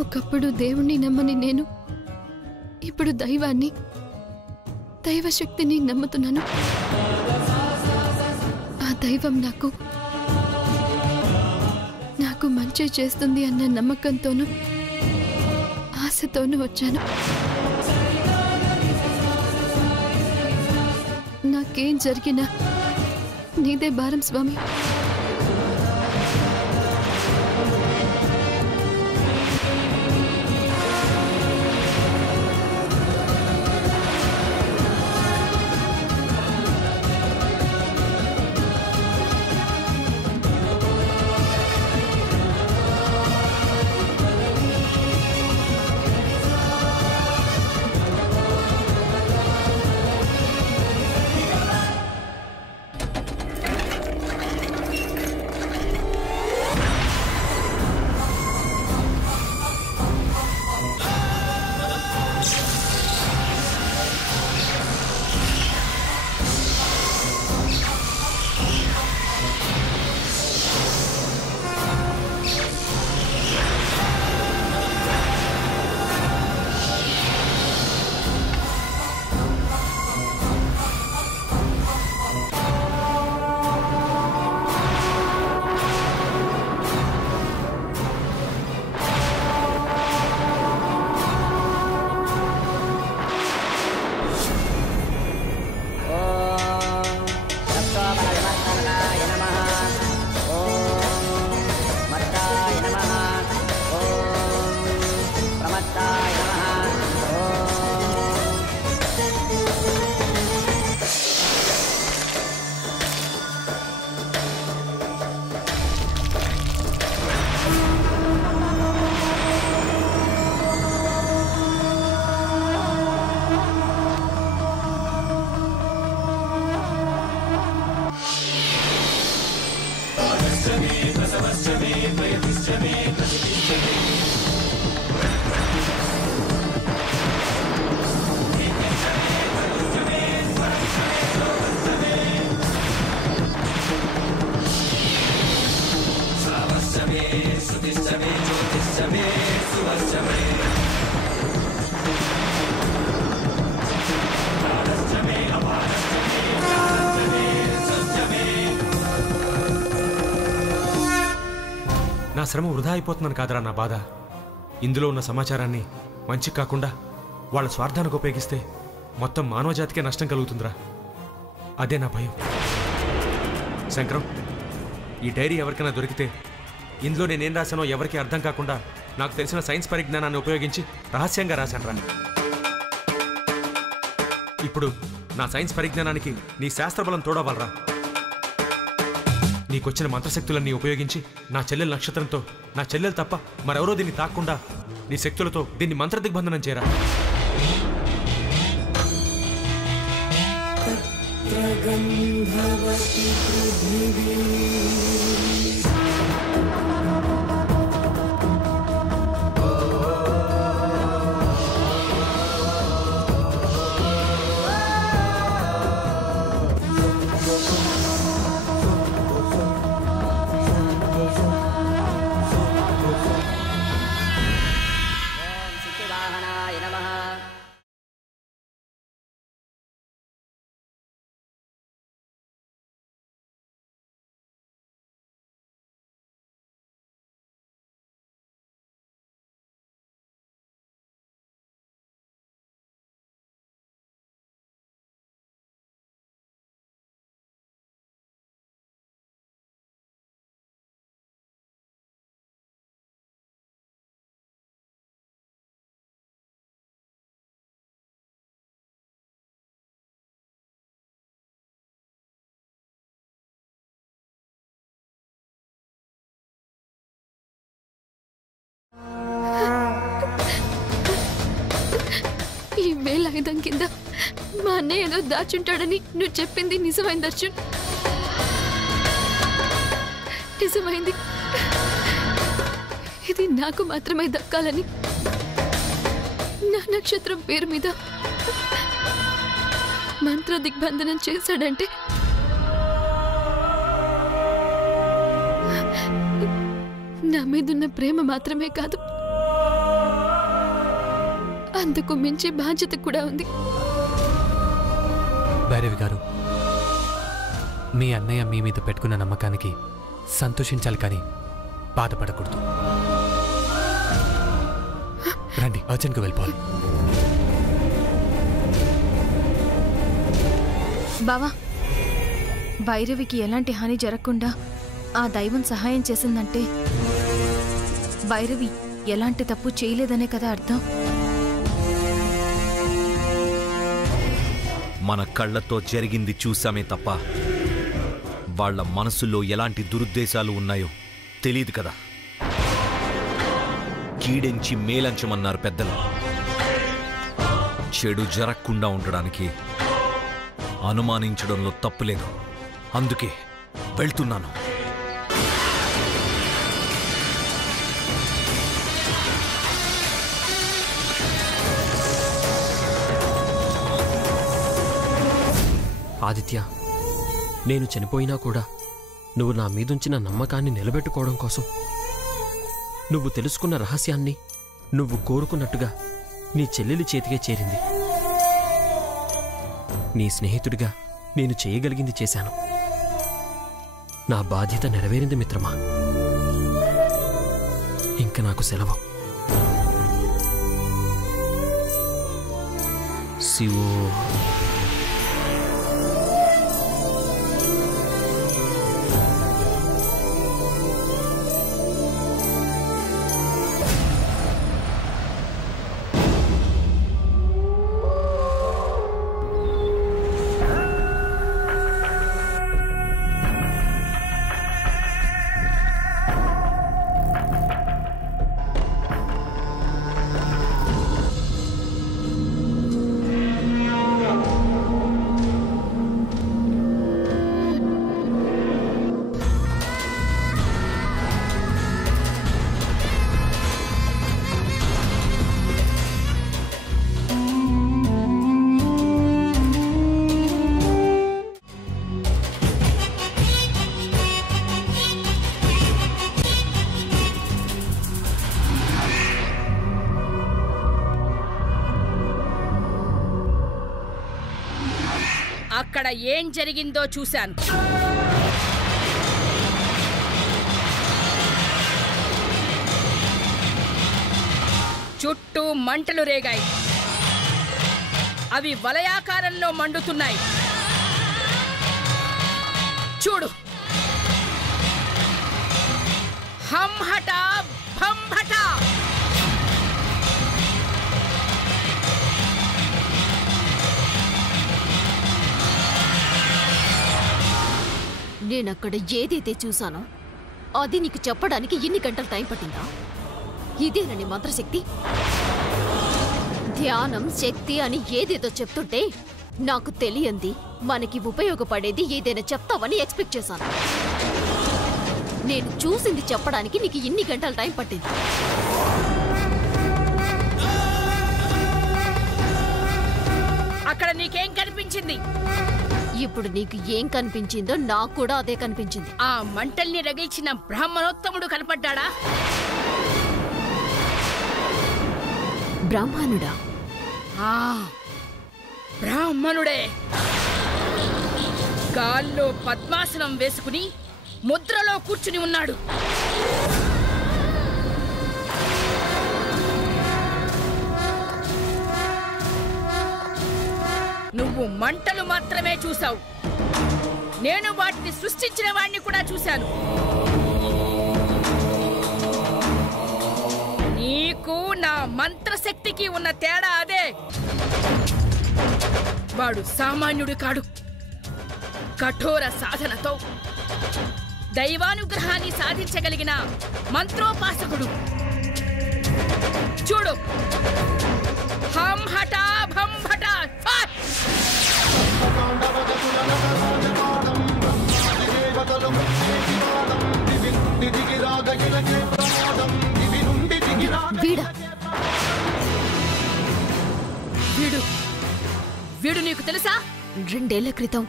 ఒకప్పుడు దేవుణ్ణి నమ్మని నేను ఇప్పుడు దైవాన్ని, దైవశక్తిని నమ్ముతున్నాను. ఆ దైవం నాకు మంచి చేస్తుంది అన్న నమ్మకంతోనూ ఆశతోనూ వచ్చాను. నాకేం జరిగినా నీదే భారం స్వామి. నా శ్రమ వృధా అయిపోతున్నాను కాదరా నా బాధ. ఇందులో ఉన్న సమాచారాన్ని మంచి కాకుండా వాళ్ళ స్వార్థానికి ఉపయోగిస్తే మొత్తం మానవజాతికే నష్టం కలుగుతుందిరా. అదే నా భయం. శంకరం, ఈ డైరీ ఎవరికైనా దొరికితే ఇందులో నేనేం రాశానో ఎవరికీ అర్థం కాకుండా నాకు తెలిసిన సైన్స్ పరిజ్ఞానాన్ని ఉపయోగించి రహస్యంగా రాశాను. ఇప్పుడు నా సైన్స్ పరిజ్ఞానానికి నీ శాస్త్రబలం తోడవలరా. నీకొచ్చిన మంత్రశక్తులన్నీ ఉపయోగించి నా చెల్లెల నక్షత్రంతో నా చెల్లెలు తప్ప మరెవరో దీన్ని తాక్కుండా నీ శక్తులతో దీన్ని మంత్ర దిగ్బంధనం చేయరా. ఈ వేలాయుధం కింద మా అన్నయ్య ఏదో దాచుంటాడని నువ్వు చెప్పింది నిజమైంది అర్జున్. నిజమైంది. ఇది నాకు మాత్రమే దక్కాలని నా నక్షత్రం పేరు మీద మంత్ర దిగ్బంధనం చేశాడంటే నా మీదున్న ప్రేమ మాత్రమే కాదు, అందుకు మించి బాధ్యత కూడా ఉంది. భైరవి గారు, మీ అన్నయ్య మీ మీద పెట్టుకున్న నమ్మకానికి సంతోషించాలి కానీ బాధపడకూడదు. రండి, అర్జెంట్గా వెళ్ళిపోవాలి. బావా, భైరవికి ఎలాంటి హాని జరగకుండా ఆ దైవం సహాయం చేసిందంటే భైరవి ఎలాంటి తప్పు చేయలేదనే కదా అర్థం. మన కళ్ళతో జరిగింది చూసామే తప్ప వాళ్ళ మనసులో ఎలాంటి దురుద్దేశాలు ఉన్నాయో తెలియదు కదా. కీడెంచి మేలంచమన్నారు పెద్దలు. చెడు జరగకుండా ఉండడానికి అనుమానించడంలో తప్పులేదు. అందుకే వెళ్తున్నాను. ఆదిత్య, నేను చనిపోయినా కూడా నువ్వు నా మీదుంచిన నమ్మకాన్ని నిలబెట్టుకోవడం కోసం, నువ్వు తెలుసుకున్న రహస్యాన్ని నువ్వు కోరుకున్నట్టుగా నీ చెల్లెలి చేతికే చేరింది. నీ స్నేహితుడిగా నేను చేయగలిగింది చేశాను. నా బాధ్యత నెరవేరింది మిత్రమా. ఇంక నాకు సెలవు. శివో. అక్కడ ఏం జరిగిందో చూశాను. చుట్టూ మంటలు రేగాయి. అవి వలయాకారంలో మండుతున్నాయి. చూడు. హంహట భంభట. నేనక్కడ ఏదైతే చూశానో అది నీకు చెప్పడానికి ఎన్ని గంటలు టైం పట్టిందా? ఇదేనని మంత్రశక్తి? ధ్యానం, శక్తి అని ఏదేదో చెప్తుంటే నాకు తెలియంది, మనకి ఉపయోగపడేది ఏదైనా చెప్తావని ఎక్స్పెక్ట్ చేశాను. నేను చూసింది చెప్పడానికి నీకు ఇన్ని గంటల టైం పట్టింది. అక్కడ నీకేం కనిపించింది? ఇప్పుడు నీకు ఏం కనిపించిందో నాకు కూడా అదే కనిపించింది. ఆ మంటల్ని రగిల్చిన బ్రాహ్మణోత్తముడు కనపడ్డా? బ్రాహ్మణుడా? బ్రాహ్మణుడే. గాల్లో పద్మాసనం వేసుకుని ముద్రలో కూర్చుని ఉన్నాడు. నువ్వు మంటలు మాత్రమే చూశావు. నేను వాటిని సృష్టించిన వాడిని కూడా చూశాను. నీకు నా మంత్రశక్తికి ఉన్న తేడా అదే. వాడు సామాన్యుడు కాడు. కఠోర సాధనతో దైవానుగ్రహాన్ని సాధించగలిగిన మంత్రోపాసకుడు. చూడు. హంహట భంభట. వీడా? వీడు నీకు తెలుసా? 2 ఏళ్ల క్రితం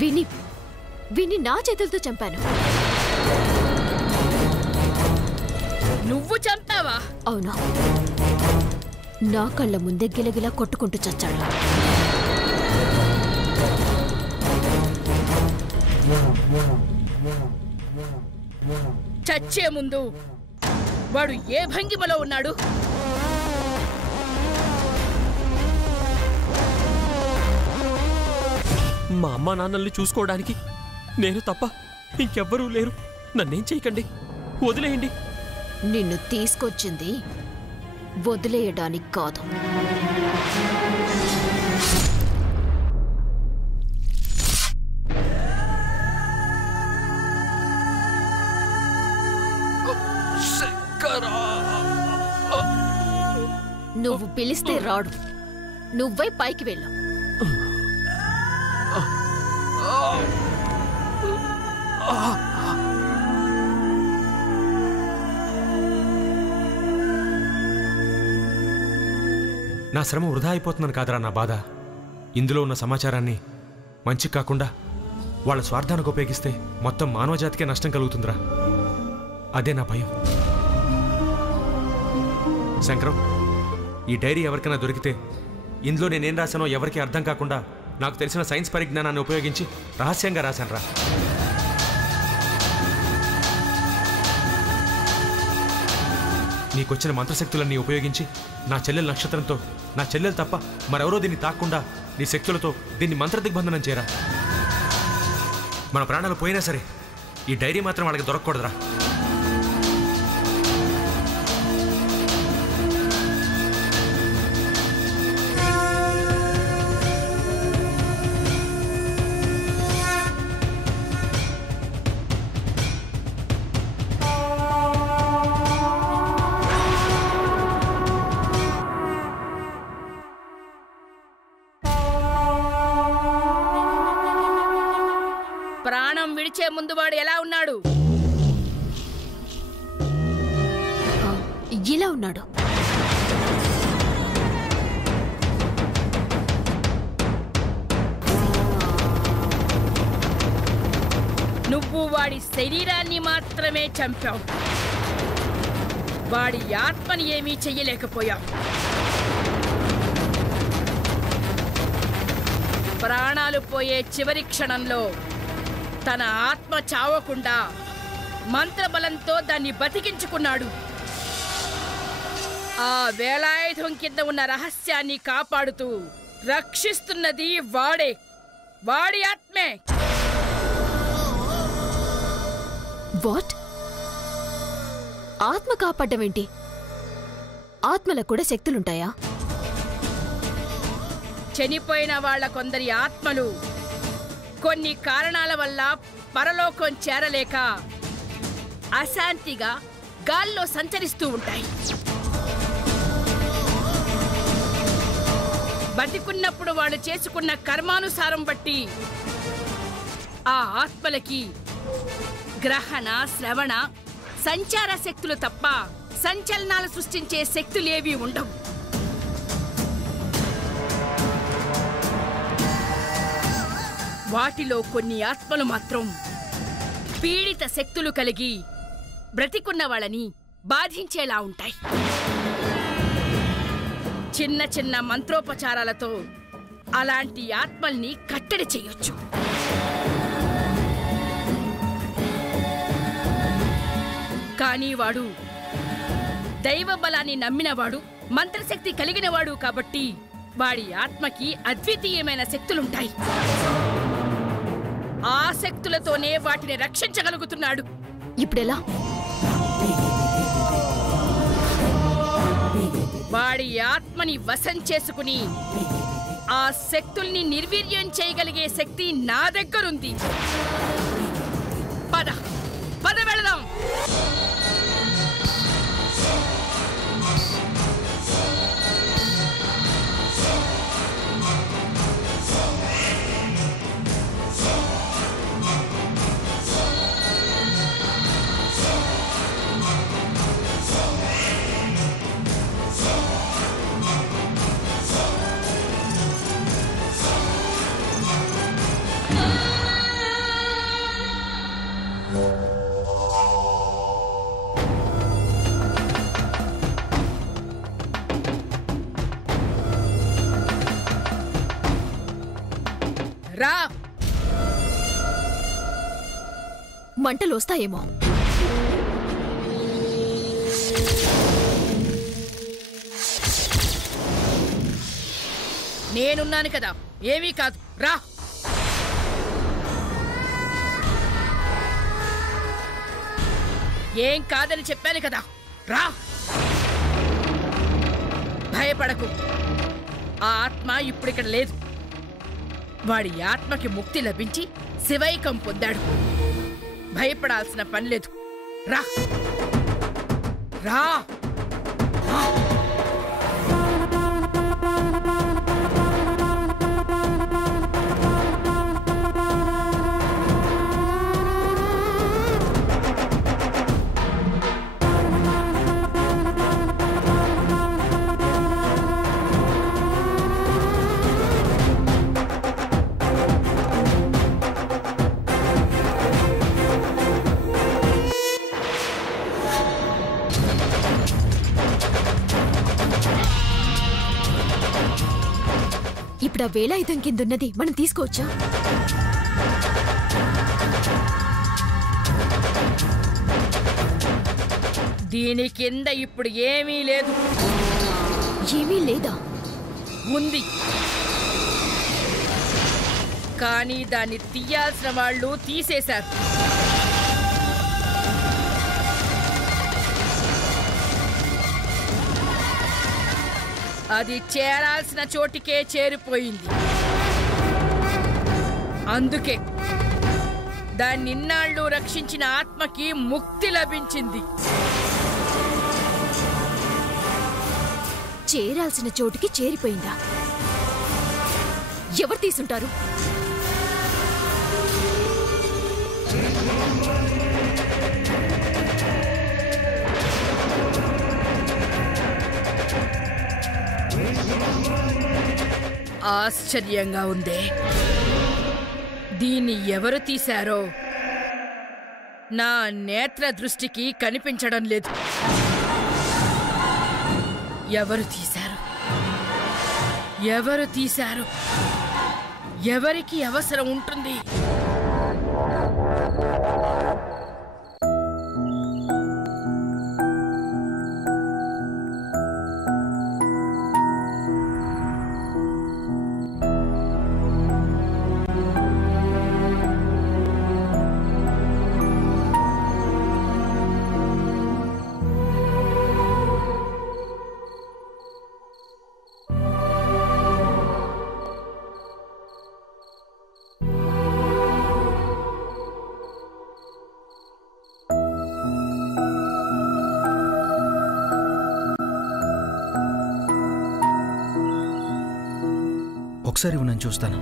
వీణ్ణి నా చేతులతో చంపాను. నువ్వు చంపావా? అవునా? నా కళ్ళ ముందే గిలగిలా కొట్టుకుంటూ చచ్చాడు. చచ్చే ముందు వాడు ఏ భంగిమలో ఉన్నాడు? మా అమ్మా నాన్నల్ని చూసుకోవడానికి నేను తప్ప ఇంకెవ్వరూ లేరు. నన్నేం చేయకండి, వదిలేయండి. నిన్ను తీసుకొచ్చింది వదిలేయడానికి కాదు. నువ్వు పిలిస్తే రాడు. నువ్వే పైకి వెళ్ళు. నా శ్రమ వృధా అయిపోతున్నాను కాదరా నా బాధ. ఇందులో ఉన్న సమాచారాన్ని మంచికి కాకుండా వాళ్ళ స్వార్థానికి ఉపయోగిస్తే మొత్తం మానవజాతికే నష్టం కలుగుతుందిరా. అదే నా భయం. శంకరం, ఈ డైరీ ఎవరికైనా దొరికితే ఇందులో నేనేం రాశానో ఎవరికి అర్థం కాకుండా నాకు తెలిసిన సైన్స్ పరిజ్ఞానాన్ని ఉపయోగించి రహస్యంగా రాశానురా. నీకొచ్చిన మంత్రశక్తులన్నీ ఉపయోగించి నా చెల్లెల నక్షత్రంతో, నా చెల్లెలు తప్ప మరెవరో దీన్ని తాక్కుండా నీ శక్తులతో దీన్ని మంత్రదిగ్బంధనం చేయరా. మన ప్రాణాలు పోయినా సరే ఈ డైరీ మాత్రం వాళ్ళకి దొరకకూడదురా. ప్రాణం విడిచే ముందు వాడు ఎలా ఉన్నాడు? ఇలా ఉన్నాడు. నువ్వు వాడి శరీరాన్ని మాత్రమే చంపావు, వాడి ఆత్మని ఏమీ చెయ్యలేకపోయావు. ప్రాణాలు పోయే చివరి క్షణంలో తన ఆత్మ చావకుండా మంత్రబలంతో దాన్ని బతికించుకున్నాడు. ఆ వేలాయుధం కింద ఉన్న రహస్యాన్ని కాపాడుతూ రక్షిస్తున్నది వాడే, వాడి ఆత్మే. వాట్? ఆత్మ కాపాడడం ఏంటి? ఆత్మలకు కూడా శక్తులుంటాయా? చనిపోయిన వాళ్ళ కొందరి ఆత్మలు కొన్ని కారణాల వల్ల పరలోకం చేరలేక అశాంతిగా గాల్లో సంచరిస్తూ ఉంటాయి. బతికున్నప్పుడు వాళ్ళు చేసుకున్న కర్మానుసారం బట్టి ఆ ఆత్మలకి గ్రహణ, శ్రవణ, సంచార శక్తులు తప్ప సంచలనాలు సృష్టించే శక్తులేవీ ఉండవు. వాటిలో కొన్ని ఆత్మలు మాత్రం పీడిత శక్తులు కలిగి బ్రతికున్న వాళ్ళని బాధించేలా ఉంటాయి. చిన్న చిన్న మంత్రోపచారాలతో అలాంటి ఆత్మల్ని కట్టడి చేయొచ్చు. కానీ వాడు దైవ బలాన్ని నమ్మినవాడు, మంత్రశక్తి కలిగినవాడు కాబట్టి వాడి ఆత్మకి అద్వితీయమైన శక్తులుంటాయి. ఆ శక్తులతోనే వాటిని రక్షించగలుగుతున్నాడు. ఇప్పుడెలా? వాడి ఆత్మని వశం చేసుకుని ఆ శక్తుల్ని నిర్వీర్యం చేయగలిగే శక్తి నా దగ్గరుంది. పద పద వెళదాం. రా. మంటలు వస్తాయేమో. నేనున్నాను కదా, ఏమీ కాదు, రా. ఏం కాదని చెప్పాను కదా, రా. భయపడకు, ఆ ఆత్మ ఇప్పుడిక్కడ లేదు. వాడి ఆత్మకి ముక్తి లభించి శివైకం పొందాడు. భయపడాల్సిన పని లేదు, రా రా. ఇప్పుడు ఆ వేలాయుధం కిందున్నది మనం తీసుకోవచ్చా? దీని కింద ఇప్పుడు ఏమీ లేదు. ఏమీ లేదా? ఉంది, కానీ దాన్ని తీయాల్సిన వాళ్ళు తీసేశారు. అది చేరాల్సిన చోటికే చేరిపోయింది. అందుకే దాన్నిన్నాళ్ళు రక్షించిన ఆత్మకి ముక్తి లభించింది. చేరాల్సిన చోటుకి చేరిపోయిందా? ఎవరు తీసుంటారు? ఆశ్చర్యంగా ఉందే. దీన్ని ఎవరు తీశారో నా నేత్ర దృష్టికి కనిపించడం లేదు. ఎవరు తీశారు? ఎవరు తీశారు? ఎవరికి అవసరం ఉంటుంది? ఒకసారి నేను చూస్తాను.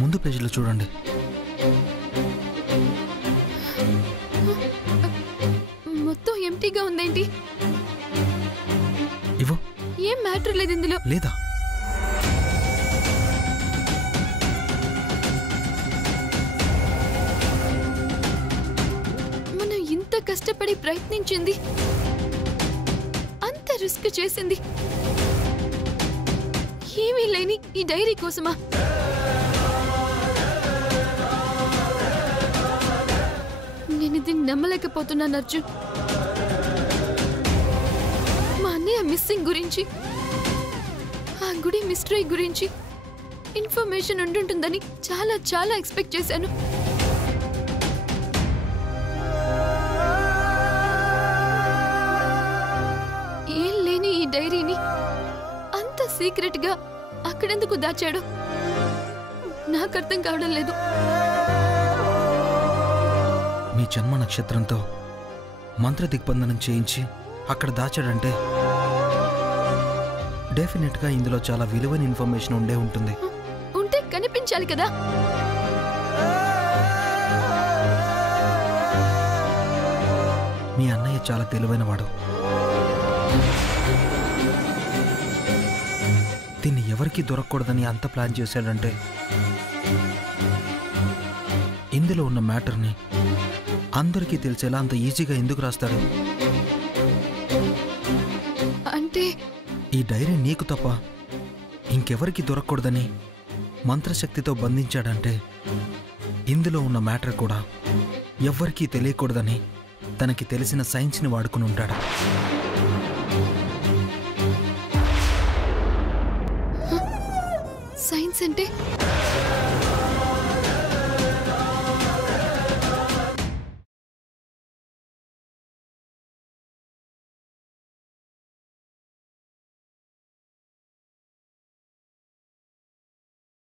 ముందు పేజీలో చూడండి. మొత్తం ఎంటీగా ఉందేంటి? ఇవ్వు. ఏం మ్యాటర్ లేదు ఇందులో. లేదా? మనం ఇంత కష్టపడి ప్రయత్నించింది, అంత రిస్క్ చేసింది, ఏమీ లేని ఈ డైరీ కోసమా? నేను ఇది నమ్మలేకపోతున్నాను అర్జున్. మా అన్నయ్య మిస్సింగ్ గురించి, ఆ గుడి మిస్టరీ గురించి ఇన్ఫర్మేషన్ ఉంటుందని చాలా చాలా ఎక్స్పెక్ట్ చేశాను. ఏం లేని ఈ డైరీని సీక్రెట్ గా అక్కడెందుకు దాచాడు నాకు అర్థం కావడం లేదు. మీ జన్మ నక్షత్రంతో మంత్ర దిగ్బంధనం చేయించి అక్కడ దాచాడంటే డెఫినెట్గా ఇందులో చాలా విలువైన ఇన్ఫర్మేషన్ ఉండే ఉంటుంది. ఉంటే కనిపించాలి కదా. మీ అన్నయ్య చాలా తెలివైన వాడు. దీన్ని ఎవరికి దొరకకూడదని అంత ప్లాన్ చేశాడంటే ఇందులో ఉన్న మ్యాటర్ని అందరికీ తెలిసేలా అంత ఈజీగా ఎందుకు రాస్తాడు? అంటే ఈ డైరీ నీకు తప్ప ఇంకెవరికి దొరకకూడదని మంత్రశక్తితో బంధించాడంటే ఇందులో ఉన్న మ్యాటర్ కూడా ఎవ్వరికీ తెలియకూడదని తనకి తెలిసిన సైన్స్ని వాడుకుని ఉంటాడు. సైన్స్ అంటే